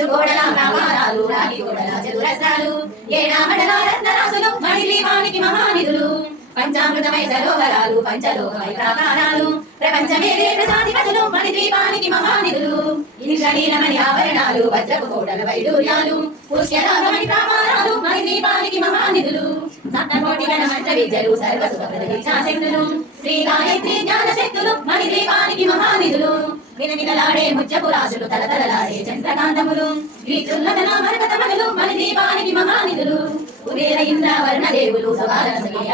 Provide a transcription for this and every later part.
కంచుకోడల ప్రాకారాలు రాగి గోడల చతురస్రాలు ఏడామడల రత్నరాసులు మణిదీపానికి మహానిధులు పంచామృతమై సరోవరాలు పంచలోకమై ప్రాకారాలు ప్రపంచమే ప్రజాధిపతులు మణిద్వీపానికి మహానిధులు ఇంద్రనీలమణి ఆభరణాలు వజ్రపు కోటల వైడూర్యాలు పుష్యరాగమణి ప్రాకారాలు మణిద్వీపానికి మహానిధులు సప్తకోటి గణ మంత్ర విద్యలు సర్వసుఖప్రద విద్యాశక్తులు శ్రీ గాయత్రి జ్ఞానశక్తులు మణిద్వీపానికి మహానిధులు వినవినలాడే ముత్యపు రాజులు తలతలలాడే చంద్రకాంతములు వీచుల్లతన మరకతమనులు మణిద్వీపానికి మహానిధులు కుబేర ఇంద్ర వర్ణ దేవులు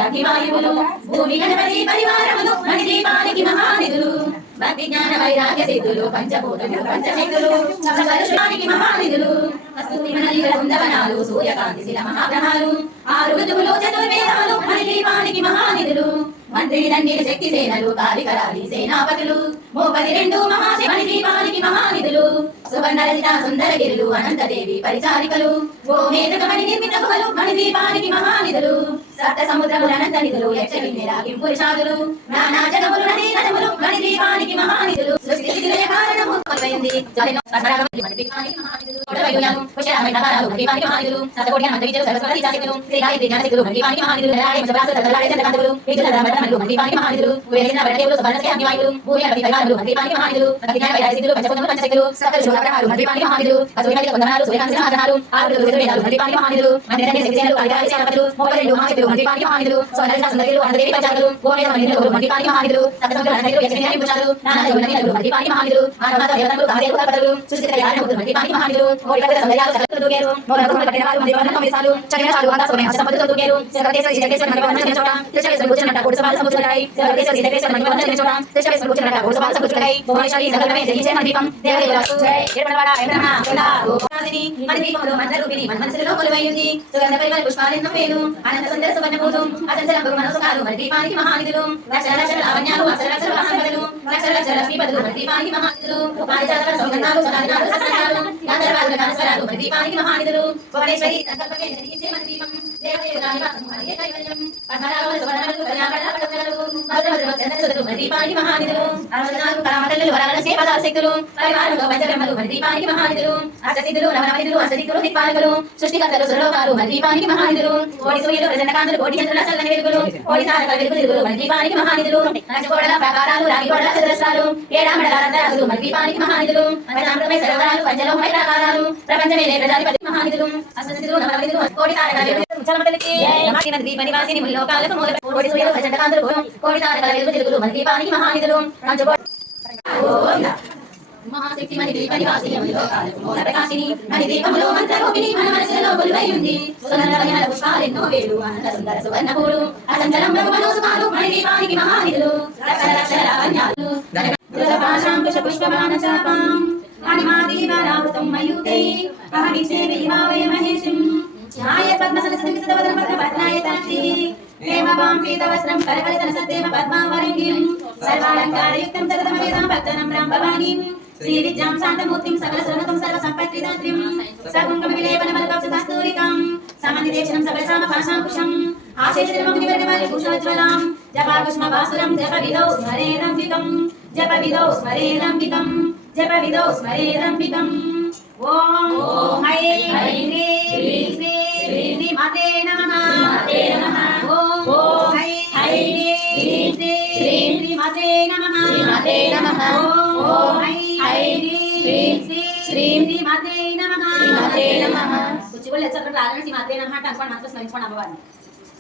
అగ్నివాయువులు భూమి గణపతి పరివారములు మణిద్వీపానికి మహానిధులు భక్తి జ్ఞాన వైరాగ్య సిద్ధులు పంచభూతములు పంచశక్తులు సకలశుభానికి మహానిధులు కుందవనాలు సూర్యకాంతి శిల మహాగ్రహాలు ఆరు ఋతువులు చతుర్వేదాలు మణిద్వీపానికి మహానిధులు మంత్రి దండిని శక్తి సేనలు కావికరాలి సేనాపతులు 32 మణిద్వీపానికి మహానిధులు సువర్ణరజిత సుందరగిరులు అనంతదేవి పరిచారికలు గోమేతకమణి నిర్మిత గుహలు మణిద్వీపానికి మహానిధులు సప్త సముద్రములు అనంత నిధులు యక్షగిన్నెరాగింపురుషాదులు నానా జగములు నదీ నదములు మణిద్వీపానికి మహానిధులు సృష్టి స్థితిలయ కారణము కొలువైంది జలన సర్వరగములు మణిద్వీపానికి మహానిధులు కోటవైడులను పుష్యరామై నగరాలు మణిద్వీపానికి మహానిధులు సప్తకోటి మంత్ర విద్యలు సరస్వతి విద్యాశక్తులు శ్రీ గాయత్రి జ్ఞానశక్తులు మణిద్వీపానికి మహానిధులు నరాయ ముజరాసు తలలాడే చంద్రకాంతములు విద్యుల ధర్మధర్మలు మణిద్వీపానికి మహానిధులు వేరేసిన వరదేవులు సువర్ణశ్రీ అగ్నివాయువులు భూమి పరివారములు మణిద్వీపానికి మహానిధులు భక్తి జ్ఞాన వైరాగ్య సిద్ధులు పంచభూతములు పంచశక్తులు సకల శుభగ్రహాలు మణిద్వీపానికి మహానిధులు అసూయమలిక వందనాలు సూర్యకాంతి మహాగ్రహాలు ఆరు చతుర్వేదాలు మణిద్వీపానికి మహానిధులు మంత్రి శక్తి సేనలు కావికరాలి సేనాపతులు 32 మహాశక్తులు మణిద్వీపానికి మహానిధులు సువర్ణరజిత సుందరగిరులు అనంతదేవి పరిచారికలు గోమేత మణిద్వీపాలు మణిద్వీపానికి మహానిధులు సప్త సముద్రములు అనంతగిరులు యక్షగిన్నెరాగింపురుషాదులు నానా జగములు నదీ నదులు మణిద్వీపానికి మహానిధులు ఆనవాద దేవతలు కామదేవులు కల్పతరులు సృష్టి కారణములు మణిద్వీపానికి మహానిధులు కోటి ప్రజల సౌందర్యాలు సకల దూకేరు మోరకులు కట్టినవారు మణిద్వీపాలకు వేసాలు చక్రసాలు అందాసోమే అష్టపదులు దూకేరు శివకేశ్వర శ్రీకేశ్వర మణిద్వీపాలకు చోట దేశవేశ్వర కూర్చున్నట కోటి సభలు సముద్రాయి శివకేశ్వర శ్రీకేశ్వర మణిద్వీపాలకు చోట దేశవేశ్వర కూర్చున్నట కోటి సభలు సముద్రాయి భువనేశ్వరి సకలమే జయించే మణిద్వీపం దేవదేవులకు జై ఏర్పడవాడ ఏర్పడమా కొండా గోపాసిని మణిద్వీపంలో మంత్రరూపిణి మనసులో కొలువైంది సుగంధ పరిమళ పుష్పాలెన్నో వేలు అనంత సుందర సువర్ణపూలు అచంచల మనసుకాలు మణిద్వీపానికి మహానిధులు లక్షల లక్షల లావణ్యాలు అక్షర లక్షల వాహనపదులు లక్షల లక్షల లక్ష్మీపదులు మణిద్వీపానికి మహానిధులు పారిజాతల సౌగంధాలు సదానాలు సత్సంగాలు గాంధర్వాదుల గానస్వరాలు మణిద్వీపానికి మహానిధులు భువనేశ్వరి సంకల్పమే జరిగించే మణిద్వీపం దేవదేవుల నివాసము హరియే కైవల్యం పద్మనాభములు సువర్ణములు కళ్యాణ పడవలు మధురమధుర చంద్రసుధులు మణిద్వీపానికి మహానిధులు 64 కళామండలు వరాల సేవదార శక్తులు పరివారంలో పంచబ్రహ్మలు మణిద్వీపానికి మహానిధులు అష్టసిద్ధులు నవనవనిధులు అష్టదిక్కులు దిక్పాలకులు సృష్టికర్తలు సురలోకాలు మణిద్వీపానికి మహానిధులు కోటి సూర్యులు ప్రచండకాంతులు కోటి చంద్రుల చల్లని వెలుగులు కోటి తారకల వెలుగు తిరుగులు మణిద్వీపానికి మహానిధులు పంచకోడల ప్రాకారాలు రాగిగోడల చతురస్రాలు ఏడామడల రత్నరాసులు మణిద్వీపానికి మహానిధులు పంచామృతమై సరోవరాలు పంచలోకమై ప్రాకారాలు ప్రపంచమే ప్రజాధిపతి మహానిధులు అష్టసిద్ధులు నవనవనిధులు కోటి తారకల వెలుగు ద్వీప నివాసిని ముల్లోకాలకు మూల కోటి సూర్యులు ప్రచండకాంతులు కోటి తారకల వెలుగు తిరుగులు మణిద్వీపానికి మహానిధులు మహాశక్తి మణిద్వీప నివాసిని ముల్లోకాలకు మూల ప్రకాశిని మణిద్వీపములో మంత్రరూపిణి మన మనసులో కొలువై ఉంది సుగంధవనాల పుష్పాలెన్నో వేలు అనంత సుందర సువర్ణపూలు అచంచలం మనోసుకాలు మణిద్వీపానికి మహానిధులు లక్షల లక్షల లావణ్యాలు దురపాశాంకుశ పుష్పబాణ చాపాం అనిమాదీవారావృతం మయూతై అహమిక్షేమి ఇవావయ మహేశం ఛాయ పద్మసనసంకితవదన పద్మపద్నాయ తాక్షి హేమవాం పీతవస్త్రం కరకలితన సద్దేవ పద్మావరంగిం సర్వాలంకారయుక్తం జగదమవేదం భక్తనం రాం భవానీం శ్రీ విద్యాం శాంతమూర్తిం సకల సర్వతం సర్వ సంపత్తిదాత్రిం సగుంగమ విలేపన మలపక్ష కస్తూరికాం సామాన్యదేశనం సకల సామ పాశాంకుశం ఆశేషిరమం నివర్ణమాల్య భూషోజ్వలాం జపాకుష్మ వాసురం జప విదౌ స్మరేదంబికం జప విదౌ స్మరేదంబికం జప విదౌ స్మరేదంబికం ఓం ఓం హై హై శ్రీ శ్రీ శ్రీ మాతే నమః మాతే నమః ఓం ఓం హై హై శ్రీ శ్రీ శ్రీ మాతే నమః మాతే నమః ఓం హై హై శ్రీ శ్రీ శ్రీ మాతే నమః మాతే నమః కుచిగోళ్ళ చక్రం రాలని శ్రీ మాతే నమః అంటే అనుకోండి మనసులో స్మరించుకోండి అమ్మవారిని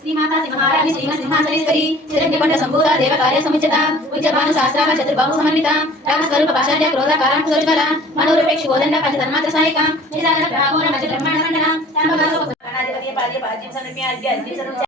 శ్రీమాతా సింహారాణి సింహాసనేశ్వరి చిరంజీవండ సంభూత దేవ కార్య సముచిత ఉజ్జపాను శాస్త్రావ చతుర్బాహు సమన్విత రామస్వరూప పాషాఢ్య క్రోధ కారాంకు సోజ్వల మనోరూపేక్షి కోదండ పంచ తన్మాత్ర సాయిక నిదాన బ్రాహ్మణ పంచ బ్రహ్మాండ మండల